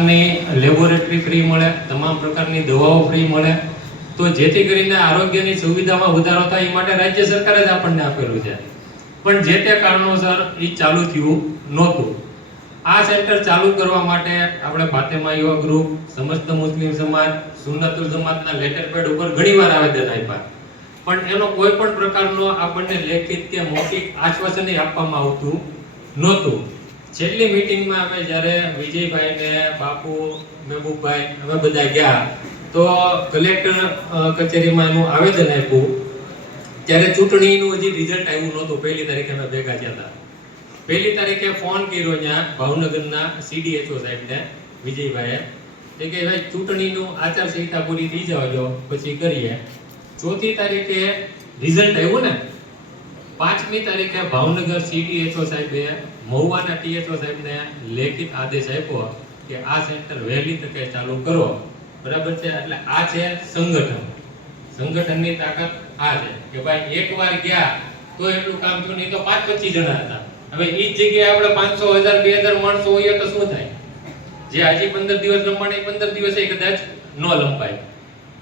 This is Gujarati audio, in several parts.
પ્રકારની લેબોરેટરી ફ્રી મળે, તમામ પ્રકારની દવાઓ ફ્રી મળે, તો જેથી કરીને આરોગ્યની સુવિધામાં વધારો થાય એ માટે રાજ્ય સરકારે જ આપણને આપેલું છે. પણ જે તે કારણોસર એ ચાલુ થયું નહોતું. આ સેન્ટર ચાલુ કરવા માટે આપણે ફાતેમા યુવા ગ્રુપ, સમસ્ત મુસ્લિમ સમાજ, સુન્નતુલ જમાતના લેટર પેડ ઉપર ઘણીવાર આવેદન આપ્યા, પણ એનો કોઈ પણ પ્રકારનો આપણને લેખિત કે મૌખિક આશ્વાસન આપવામાં આવતું નહોતું. છેલ્લી મીટિંગમાં અમે જ્યારે વિજયભાઈ ને બાપુ મહેબૂબભાઈ અમે બધા ગયા તો કલેક્ટર કચેરીમાં એનું આવેદન આપ્યું, ત્યારે ચૂંટણીનું હજી રિઝલ્ટ આવ્યું નહોતું. 1લી તારીખે અમે ભેગા થયા હતા. 1લી તારીખે ફોન કર્યો ત્યાં ભાવનગરના CDHO સાહેબને, વિજયભાઈએ, કે ભાઈ ચૂંટણીનું આચારસંહિતા પૂરી થઈ જવા પછી કરીએ. 4થી તારીખે રિઝલ્ટ આવ્યું ને, 5મી તારીખે ભાવનગર CDHO સાહેબે મહુવાના THO સાહેબને લેખિત આદેશ આપ્યો કે આ સેન્ટર વહેલી તકે ચાલુ કરો. બરાબર છે? એટલે આ છે સંગઠન. સંગઠનની તાકાત આ છે કે ભાઈ એકવાર ગયા તો એટલું કામ થયું, નહીં તો 5-25 જણા હતા. હવે એ જ જગ્યાએ આપણે 500, 1000, 2000 માણસો હોઈએ તો શું થાય? જે હજી 15 દિવસ લંબાણી 15 દિવસે કદાચ ન લંબાય.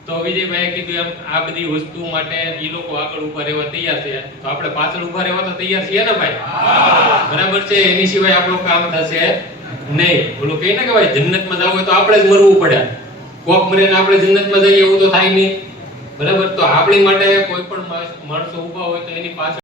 તો વિજયભાઈએ કીધું એમ આ બધી વસ્તુ માટે એ લોકો આગળ ઉભા રહેવા તૈયાર છે, તો આપણે પાછળ ઉભા રહેવા તો તૈયાર છીએ ને ભાઈ? બરાબર છે? એની સિવાય આપણું કામ થશે નહીં. ઓલું કહે ને કે ભાઈ જન્નતમાં જવું હોય તો આપણે જ મરવું પડે. કોક મરે ને આપણે જન્નતમાં જઈએ એવું તો થાય નહીં. બરાબર? તો આપણી માટે કોઈ પણ માણસો ઉભા હોય તો એની પાછળ